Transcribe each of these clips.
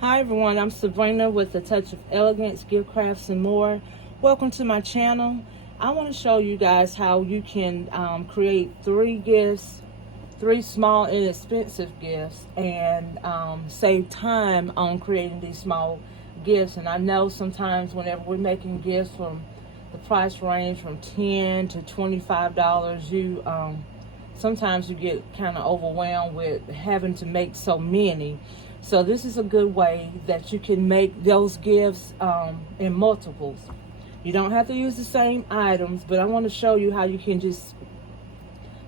Hi everyone, I'm Sabrina with A Touch of Elegance, Gift Crafts and more. Welcome to my channel. I want to show you guys how you can create three small inexpensive gifts and save time on creating these small gifts. And I know sometimes whenever we're making gifts from the price range from $10 to $25, sometimes you get kind of overwhelmed with having to make so many. So this is a good way that you can make those gifts in multiples. You don't have to use the same items, but I want to show you how you can just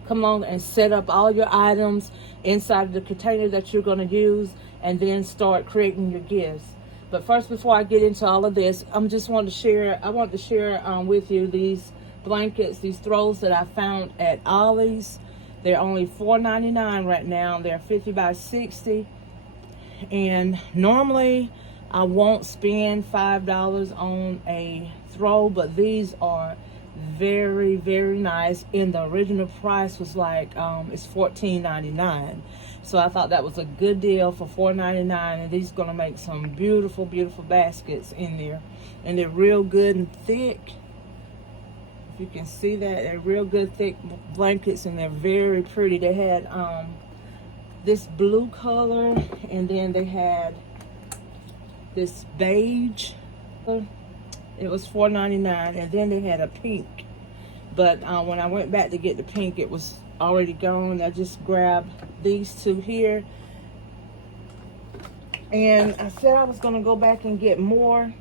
come along and set up all your items inside of the container that you're going to use and then start creating your gifts. But first, before I get into all of this, I want to share with you these blankets, these throws that I found at Ollie's. They're only $4.99 right now. They're 50 by 60. And normally I won't spend $5 on a throw, but these are very, very nice. And the original price was like it's $14.99. So I thought that was a good deal for $4.99, and these are gonna make some beautiful, beautiful baskets in there. And they're real good and thick. If you can see that, they're real good thick blankets, and they're very pretty. They had this blue color, and then they had this beige. It was $4.99, and then they had a pink. But when I went back to get the pink, it was already gone. I just grabbed these two here, and I said I was gonna go back and get more,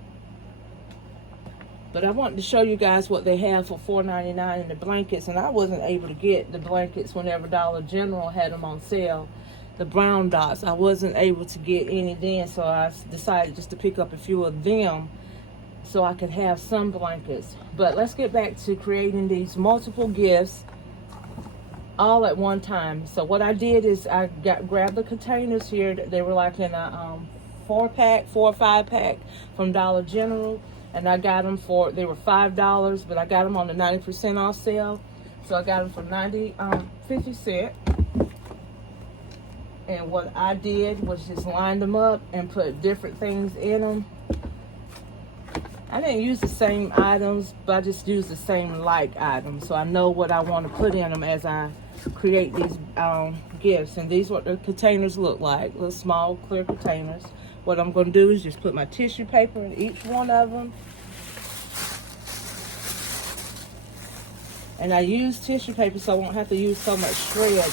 but I wanted to show you guys what they have for $4.99 in the blankets. And I wasn't able to get the blankets whenever Dollar General had them on sale. The brown dots, I wasn't able to get any then, so I decided just to pick up a few of them so I could have some blankets. But let's get back to creating these multiple gifts all at one time. So what I did is I grabbed the containers here. They were like in a 4 or 5 pack from Dollar General, and I got them they were $5, but I got them on the 90% off sale. So I got them for 50 cents. And what I did was just line them up and put different things in them. I didn't use the same items, but I just used the same like items. So I know what I want to put in them as I create these gifts. And these are what the containers look like, little small clear containers. What I'm going to do is just put my tissue paper in each one of them. And I use tissue paper so I won't have to use so much shred.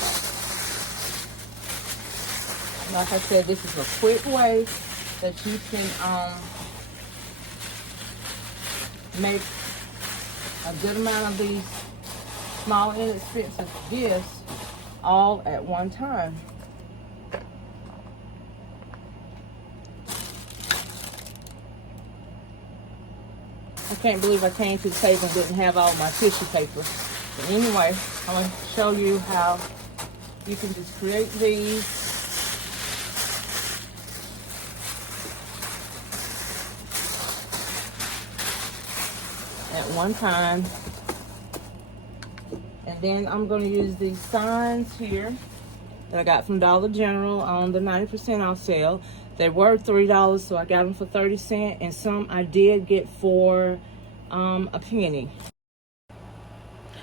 Like I said, this is a quick way that you can make a good amount of these small, inexpensive gifts all at one time. I can't believe I came to the table and didn't have all my tissue paper. But anyway, I'm going to show you how you can just create these at one time. And then I'm going to use these signs here that I got from Dollar General on the 90% off sale. They were $3, so I got them for 30 cents, and some I did get for a penny.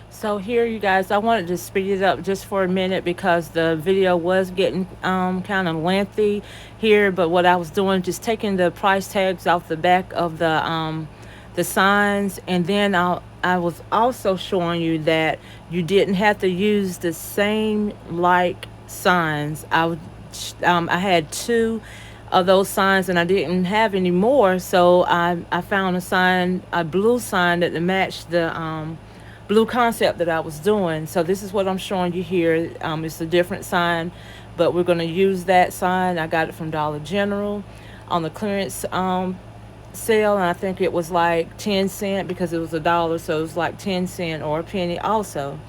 So here, you guys, I wanted to speed it up just for a minute because the video was getting kind of lengthy here. But what I was doing, just taking the price tags off the back of the signs, and then I was also showing you that you didn't have to use the same like signs. I had 2 of those signs, and I didn't have any more, so I found a blue sign that matched the blue concept that I was doing. So this is what I'm showing you here. It's a different sign, but we're going to use that sign. I got it from Dollar General on the clearance sale, and I think it was like 10 cents because it was $1, so it was like 10 cents or a penny also.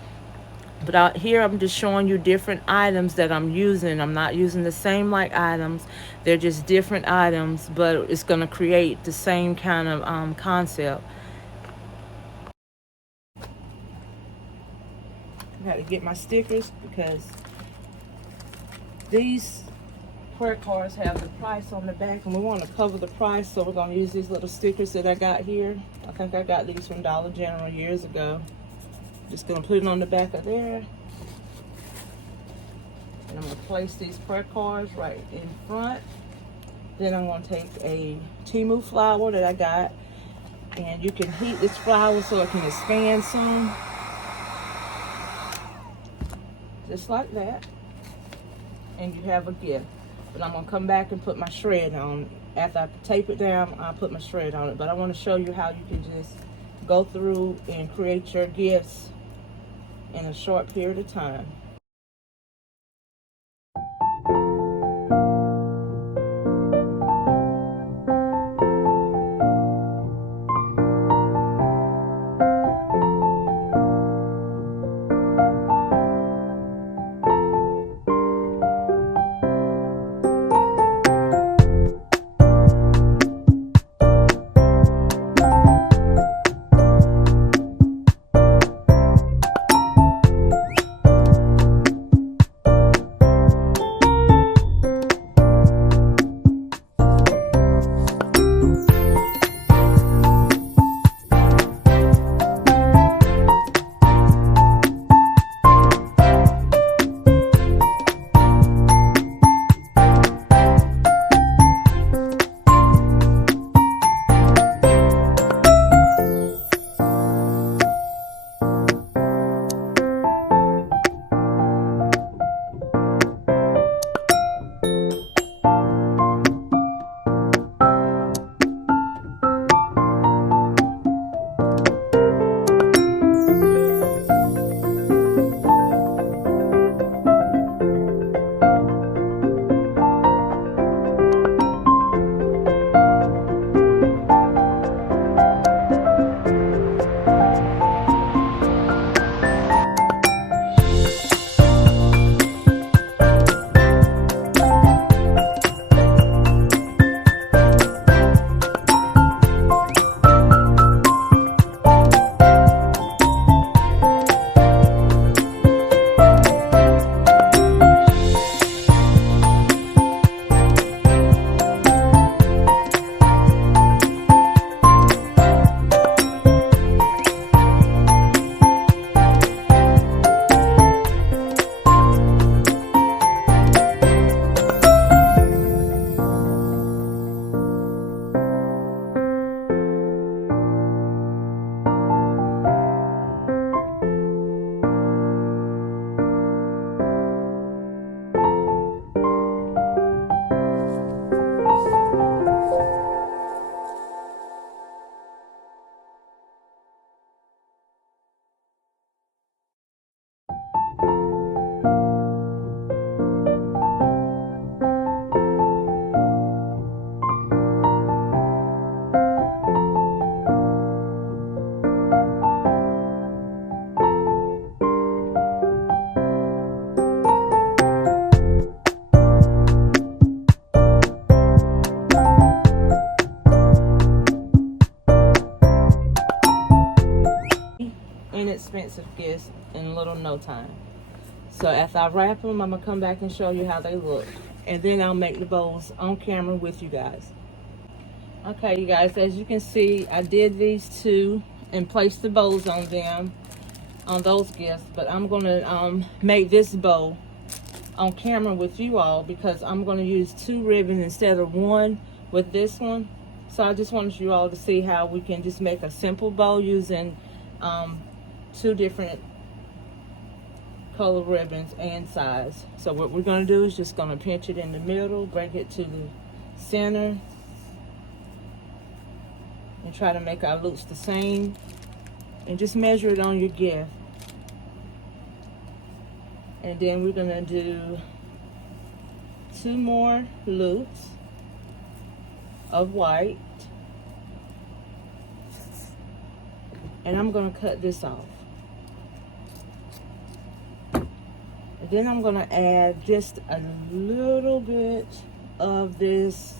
But out here, I'm just showing you different items that I'm using. I'm not using the same like items. They're just different items, but it's going to create the same kind of concept. I got to get my stickers because these prayer cards have the price on the back, and we want to cover the price, so we're going to use these little stickers that I got here. I think I got these from Dollar General years ago. Just going to put it on the back of there. And I'm going to place these prayer cards right in front. Then I'm going to take a Temu flower that I got, and you can heat this flower so it can expand some. Just like that. And you have a gift. But I'm going to come back and put my shred on. After I tape it down, I'll put my shred on it. But I want to show you how you can just go through and create your gifts in a short period of time. Inexpensive gifts in little no time. So after I wrap them, I'm gonna come back and show you how they look, and then I'll make the bows on camera with you guys. Okay, you guys, as you can see, I did these two and placed the bows on them, on those gifts, but I'm gonna make this bow on camera with you all because I'm gonna use 2 ribbons instead of 1 with this one. So I just wanted you all to see how we can just make a simple bow using 2 different color ribbons and size. So what we're going to do is just going to pinch it in the middle, bring it to the center, and try to make our loops the same, and just measure it on your gift. And then we're going to do 2 more loops of white, and I'm going to cut this off. And then I'm going to add just a little bit of this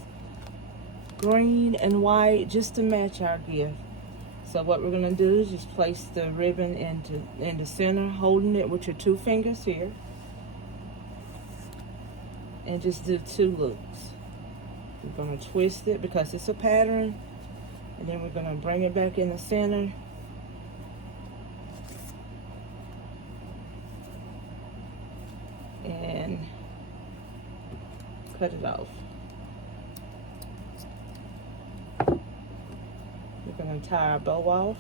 green and white just to match our gift. So what we're going to do is just place the ribbon in the center, holding it with your 2 fingers here. and just do 2 loops. We're going to twist it because it's a pattern, and then we're going to bring it back in the center. And cut it off. We're going to tie our bow off.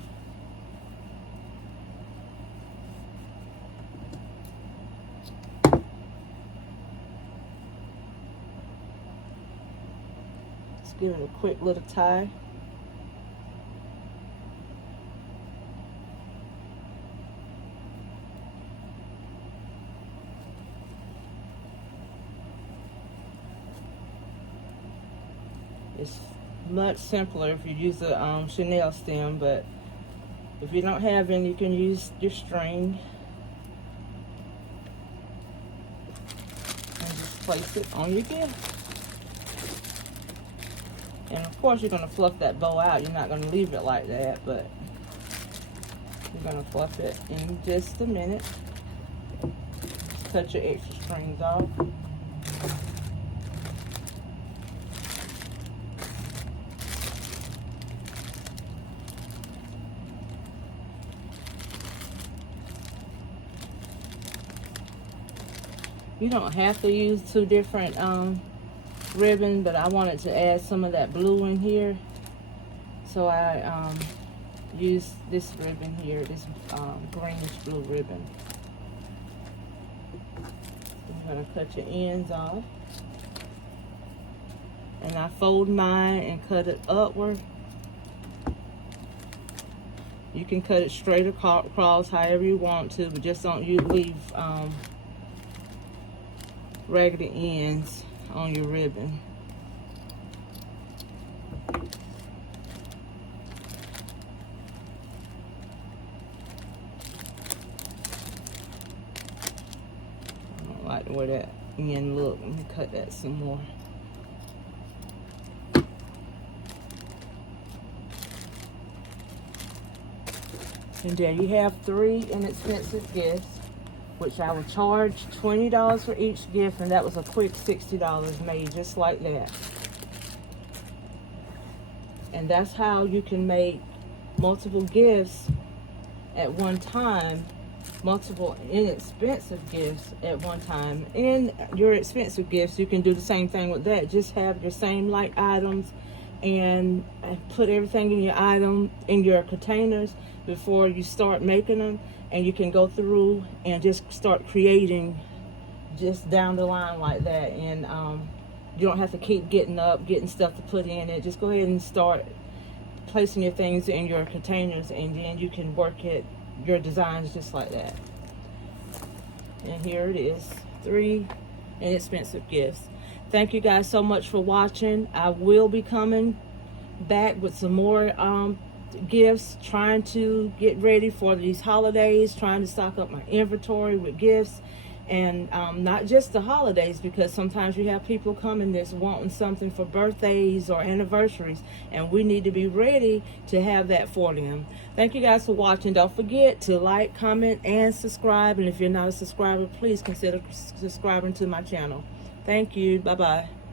Let's give it a quick little tie. It's much simpler if you use a chenille stem, but if you don't have any, you can use your string and just place it on your gift. And of course, you're going to fluff that bow out. You're not going to leave it like that, but you're going to fluff it in just a minute. Just cut your extra strings off. You don't have to use 2 different ribbon, but I wanted to add some of that blue in here, so I used this ribbon here, this greenish blue ribbon. I'm going to cut your ends off, and I fold mine and cut it upward. You can cut it straight across however you want to, but just don't leave raggedy ends on your ribbon. I don't like the way that end look. Let me cut that some more. And there you have 3 inexpensive gifts, which I would charge $20 for each gift, and that was a quick $60 made just like that. And that's how you can make multiple gifts at one time, multiple inexpensive gifts at one time. In your expensive gifts, you can do the same thing with that. Just have your same like items and put everything in your containers before you start making them, and you can go through and just start creating just down the line like that. And you don't have to keep getting stuff to put in it. Just go ahead and start placing your things in your containers, and then you can work at your designs just like that. And here it is, 3 inexpensive gifts. Thank you guys so much for watching. I will be coming back with some more gifts, trying to get ready for these holidays, trying to stock up my inventory with gifts. And not just the holidays, because sometimes you have people coming that's wanting something for birthdays or anniversaries, and we need to be ready to have that for them. Thank you guys for watching. Don't forget to like, comment, and subscribe. And if you're not a subscriber, please consider subscribing to my channel. Thank you. Bye-bye.